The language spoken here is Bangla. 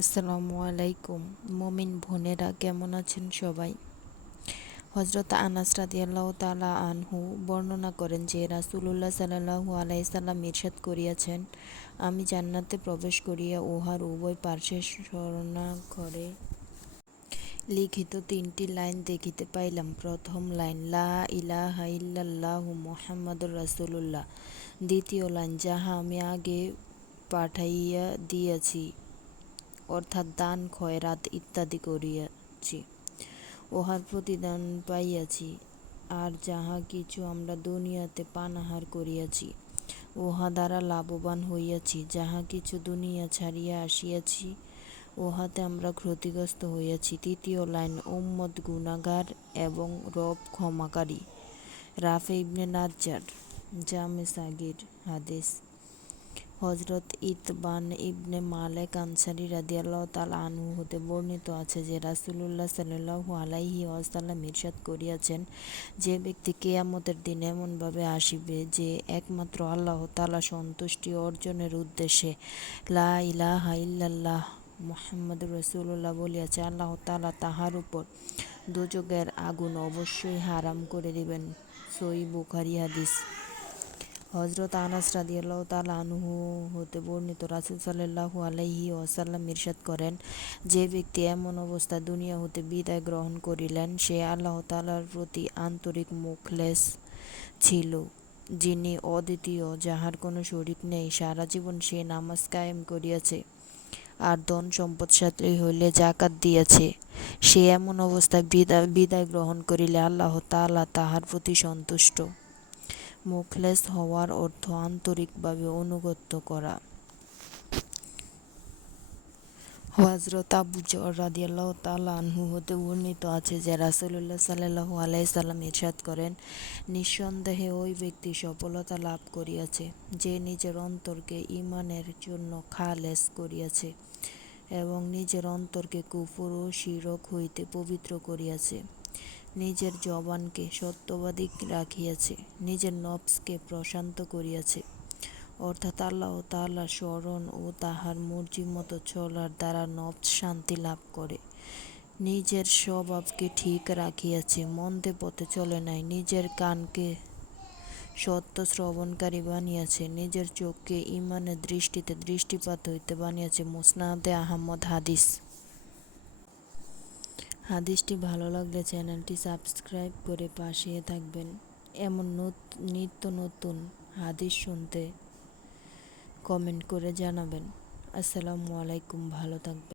আসসালামু আলাইকুম। মমিন বোনেরা কেমন আছেন সবাই? হজরত আনাস রাদিয়াল্লাহ তালা আনহু বর্ণনা করেন যে, রাসুলুল্লাহ সাল্লাহু আলাইসাল্লাম ইরশাদ করিয়াছেন, আমি জান্নাতে প্রবেশ করিয়া উহার উভয় পার্শ্বে স্মরণা করে লিখিত তিনটি লাইন দেখিতে পাইলাম। প্রথম লাইন, লা ইলাহা ইল্লাল্লাহু মুহাম্মাদুর রাসূলুল্লাহ। দ্বিতীয় লাইন, যাহা আমি আগে পাঠাইয়া দিয়াছি। অর্থাৎ দান খয়রাত ইত্যাদি করিয়াছি, উহার প্রতিদান পাইয়াছি। আর যাহা কিছু আমরা দুনিয়াতে পানাহার করিয়াছি, উহা দ্বারা লাভবান হইয়াছি। যাহা কিছু দুনিয়া ছাড়িয়া আসিয়াছি, উহাতে আমরা ক্ষতিগ্রস্ত হইয়াছি। তৃতীয় লাইন উম্মদ গুণাগার এবং রব ক্ষমাকারী। রাফে ইবনে নাজ্জার, জামে সাগির, হাদিস। হজরত ইতবান ইবনে মালেক আনসারি রাদিয়াল্লাহ তাল আনহু হতে বর্ণিত আছে যে রাসুলুল্লাহ সাল্লাহু আলাইহি ওয়াসাল্লাম ইরশাদ করিয়াছেন, যে ব্যক্তি কেয়ামতের দিন এমনভাবে আসিবে যে একমাত্র আল্লাহ তালা সন্তুষ্টি অর্জনের উদ্দেশ্যে লা ইলাহা ইল্লাল্লাহ মোহাম্মদ রসুল্লাহ বলিয়াছে, আল্লাহ তালা তাহার উপর দুযোগের আগুন অবশ্যই হারাম করে দিবেন। সই বুখারি হাদিস। হজরত আনাস রাদিয়াল্লাহ তাল আনহু হতে বর্ণিত রাসুল সাল্লাহু আলাইহি ওয়াসাল্লাম ইরশাদ করেন, যে ব্যক্তি এমন অবস্থায় দুনিয়া হতে বিদায় গ্রহণ করিলেন, সে আল্লাহ তালার প্রতি আন্তরিক মুখলেস ছিল, যিনি অদ্বিতীয়, যাহার কোনো শরিক নেই, সারা জীবন সে নামাজ কায়েম করিয়াছে, আর ধন সম্পদশালী হইলে জাকাত দিয়াছে, সে এমন অবস্থায় বিদায় বিদায় গ্রহণ করিলে আল্লাহ তালা তাহার প্রতি সন্তুষ্ট। মুখলেস হওয়ার অর্থ আন্তরিকভাবে অনুগত্য করা। হজরত আবু রাদিয়াল্লাহ তাআলা আনহু হতে বর্ণিত আছে যে রাসূলুল্লাহ সাল্লাল্লাহু আলাইহি সাল্লাম ইরশাদ করেন, নিঃসন্দেহে ওই ব্যক্তি সফলতা লাভ করিয়াছে, যে নিজের অন্তরকে ইমানের জন্য খালেস করিয়াছে এবং নিজের অন্তরকে কুফুর ও শিরক হইতে পবিত্র করিয়াছে। নিজের জবানকে সত্যবাদী রাখিয়াছে, নিজের নফসকে প্রশান্ত করিয়াছে। অর্থাৎ আল্লাহ তাল্লাহ স্মরণ ও তাহার মতো চলার দ্বারা নফস শান্তি লাভ করে। নিজের স্বভাবকে ঠিক রাখিয়াছে, মন্দে পথে চলে নাই, নিজের কানকে সত্য শ্রবণকারী বানিয়াছে, নিজের চোখকে ইমানের দৃষ্টিতে দৃষ্টিপাত হইতে বানিয়াছে। মুসনাদে আহমদ হাদিস। হাদিসটি ভালো লাগলে চ্যানেলটি সাবস্ক্রাইব করে পাশে থাকবেন। এমন নিত্য নতুন হাদিস শুনতে কমেন্ট করে জানাবেন। আসসালামু আলাইকুম, ভালো থাকবেন।